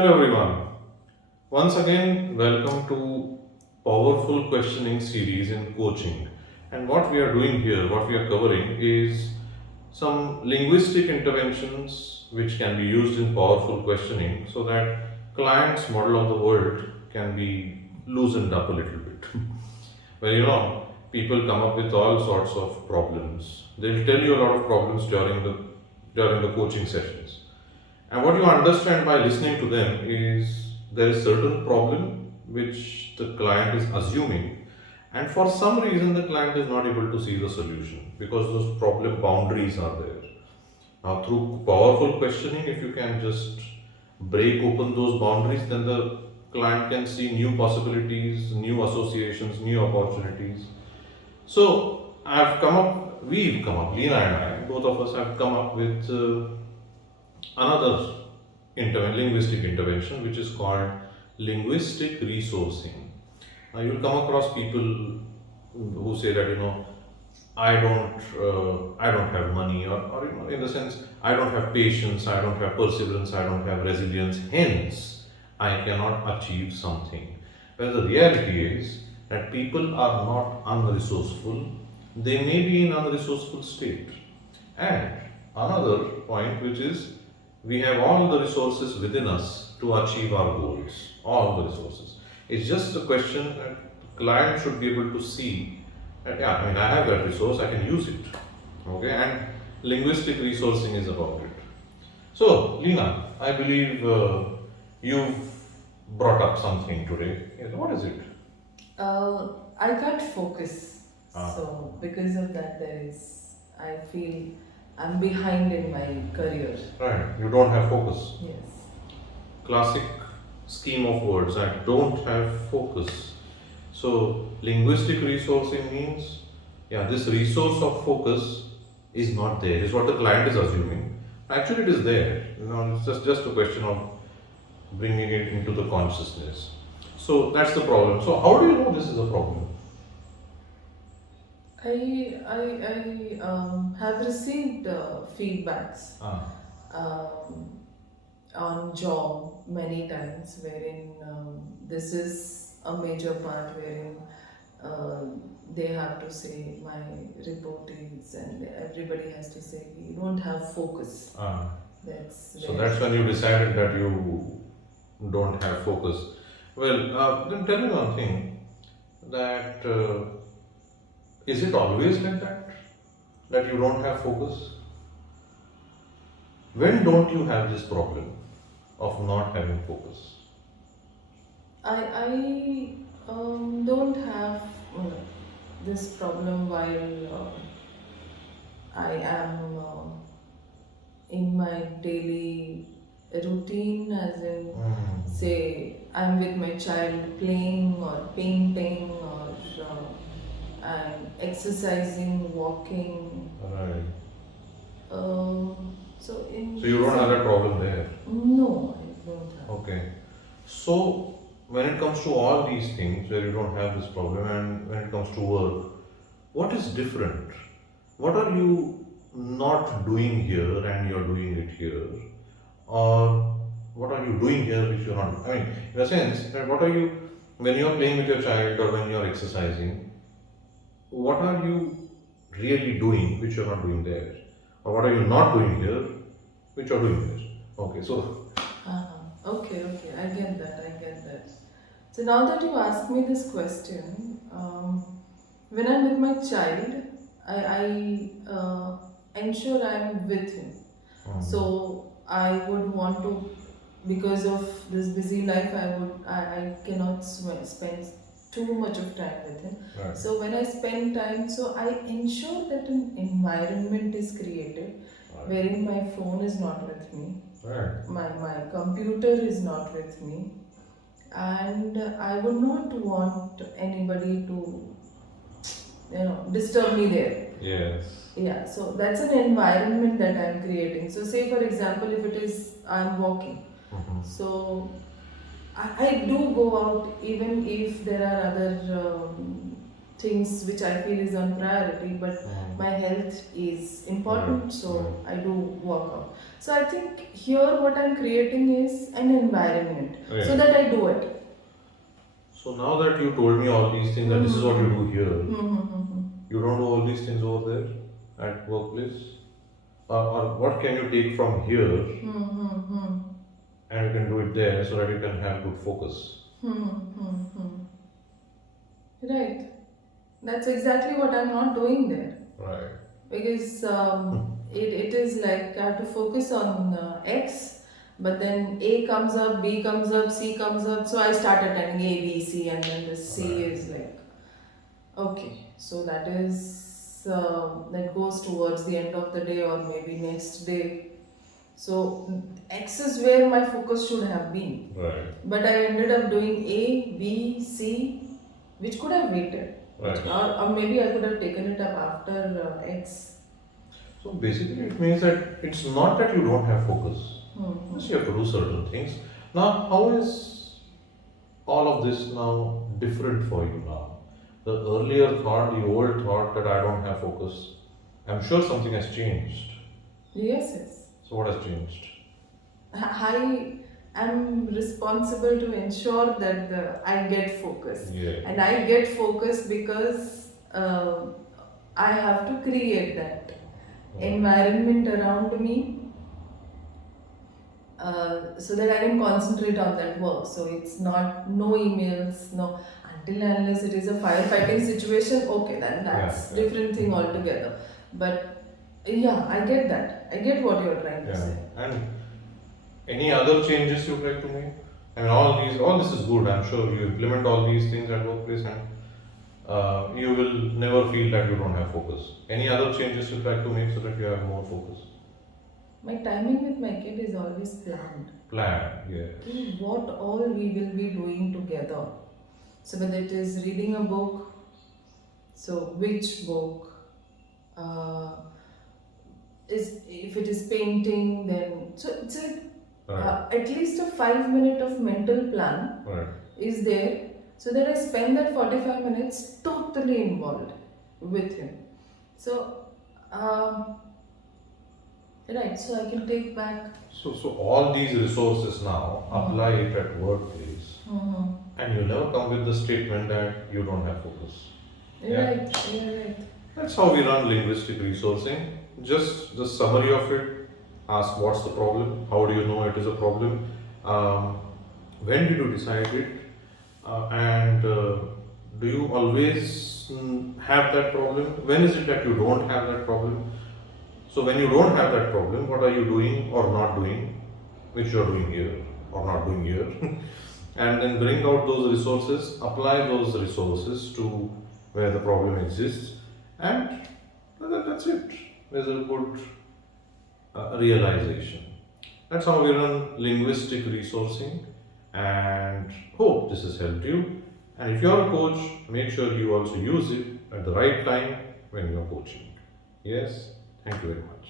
Hello everyone. Once again, welcome to Powerful Questioning series in coaching. And what we are doing here, what we are covering is some linguistic interventions which can be used in powerful questioning so that clients' model of the world can be loosened up a little bit. Well, people come up with all sorts of problems. They'll tell you a lot of problems during the coaching sessions. And what you understand by listening to them is there is certain problem which the client is assuming, and for some reason the client is not able to see the solution because those problem boundaries are there. Now, through powerful questioning, if you can just break open those boundaries, then the client can see new possibilities, new associations, new opportunities. So, we've come up, Leena and I, both of us have come up with another linguistic intervention which is called linguistic resourcing. Now you'll come across people who say that I don't have money, or in the sense I don't have patience, I don't have perseverance, I don't have resilience, hence I cannot achieve something. Well, the reality is that people are not unresourceful, they may be in unresourceful state. And another point, which is we have all the resources within us to achieve our goals, all the resources. It's just a question that the client should be able to see that, yeah, I mean, I have that resource, I can use it. Okay, and linguistic resourcing is about it. So, Lena, I believe you've brought up something today. Yes, what is it? I can't focus. Ah, So because of that, I feel I'm behind in my career. right, you don't have focus. Yes. Classic scheme of words. I don't have focus. So, linguistic resourcing means, yeah, this resource of focus is not there, is what the client is assuming. Actually, it is there. It's just a question of bringing it into the consciousness. So, that's the problem. So, how do you know this is a problem? I have received feedbacks Ah, um, on job many times wherein this is a major part wherein uh, they have to say my report is and everybody has to say you don't have focus. ah. That's So, where. that's when you decided that you don't have focus. Well, then tell me one thing that is it always like that you don't have focus? When don't you have this problem of not having focus? I don't have this problem while I am in my daily routine, as in, Mm, say, I'm with my child playing or painting or I'm exercising, walking. right. So in So you don't these have are that problem there. no, I don't have. Okay. So when it comes to all these things where you don't have this problem, and when it comes to work, what is different? What are you not doing here and you're doing it here? Or what are you doing here which you're not? I mean, in a sense, that what are you, when you're playing with your child or when you're exercising, what are you really doing which you're not doing there? Or what are you not doing here which you're doing there? Okay, so, Okay, I get that, I get that. So now that you ask me this question, when I'm with my child, I ensure I'm with him. um, So I would want to, because of this busy life, I cannot spend too much of time with him. right, So when I spend time, so I ensure that an environment is created right, wherein my phone is not with me, right, my computer is not with me, and I would not want anybody to disturb me there. yes, Yeah, so that's an environment that I'm creating. So say for example, if it is I'm walking, mhm, so I do go out even if there are other things which I feel is on priority, but my health is important, Right, so I do work out. So I think here what I'm creating is an environment right. so that I do it. So now that you told me all these things, that this is what you do here, Mm-hmm. you don't do all these things over there at workplace? Or what can you take from here Mm-hmm. and you can do it there so that you can have good focus? Mm-hmm. Right. That's exactly what I'm not doing there. Right. Because it is like I have to focus on X, but then A comes up, B comes up, C comes up. So I start attending A, B, C, and then the C Right. is like, okay, so that is that goes towards the end of the day or maybe next day. So X is where my focus should have been, Right. but I ended up doing A, B, C, which could have waited, Right. or maybe I could have taken it up after X. So basically, it means that it's not that you don't have focus. Hmm. Yes, you have to do certain things. Now, how is all of this now different for you now? The earlier thought, the old thought that I don't have focus, I'm sure something has changed. Yes, yes. So, what has changed? I am responsible to ensure that I get focus. Yeah. And I get focus because I have to create that environment around me so that I can concentrate on that work. So it's not no emails, no until and unless it is a firefighting situation. Okay, then that's Yeah. different thing altogether. But yeah, I get that. I get what you're trying to Yeah. say. And any other changes you'd like to make? I mean, all this is good. I'm sure you implement all these things at workplace, and you will never feel that you don't have focus. Any other changes you'd like to make so that you have more focus? My timing with my kid is always planned. Plan, yes. Okay, what all we will be doing together. So whether it is reading a book, so which book, uh, is if it is painting, then so it's like Right. at least a 5 minute of mental plan Right. is there, so that I spend that 45 minutes totally involved with him. So right, so I can take back. So all these resources now apply it at workplace, Mhm. and you never come with the statement that you don't have focus. Yeah. Right, yeah, right. That's how we run linguistic resourcing. Just the summary of it. Ask what's the problem. How do you know it is a problem? Um, when did you decide it? And do you always have that problem? When is it that you don't have that problem? So when you don't have that problem, what are you doing or not doing, which you are doing here or not doing here? And then bring out those resources, apply those resources to where the problem exists, and that's it. There's a good realization. That's how we run linguistic resourcing, and hope this has helped you. And if you're a coach, make sure you also use it at the right time when you're coaching. Yes, thank you very much.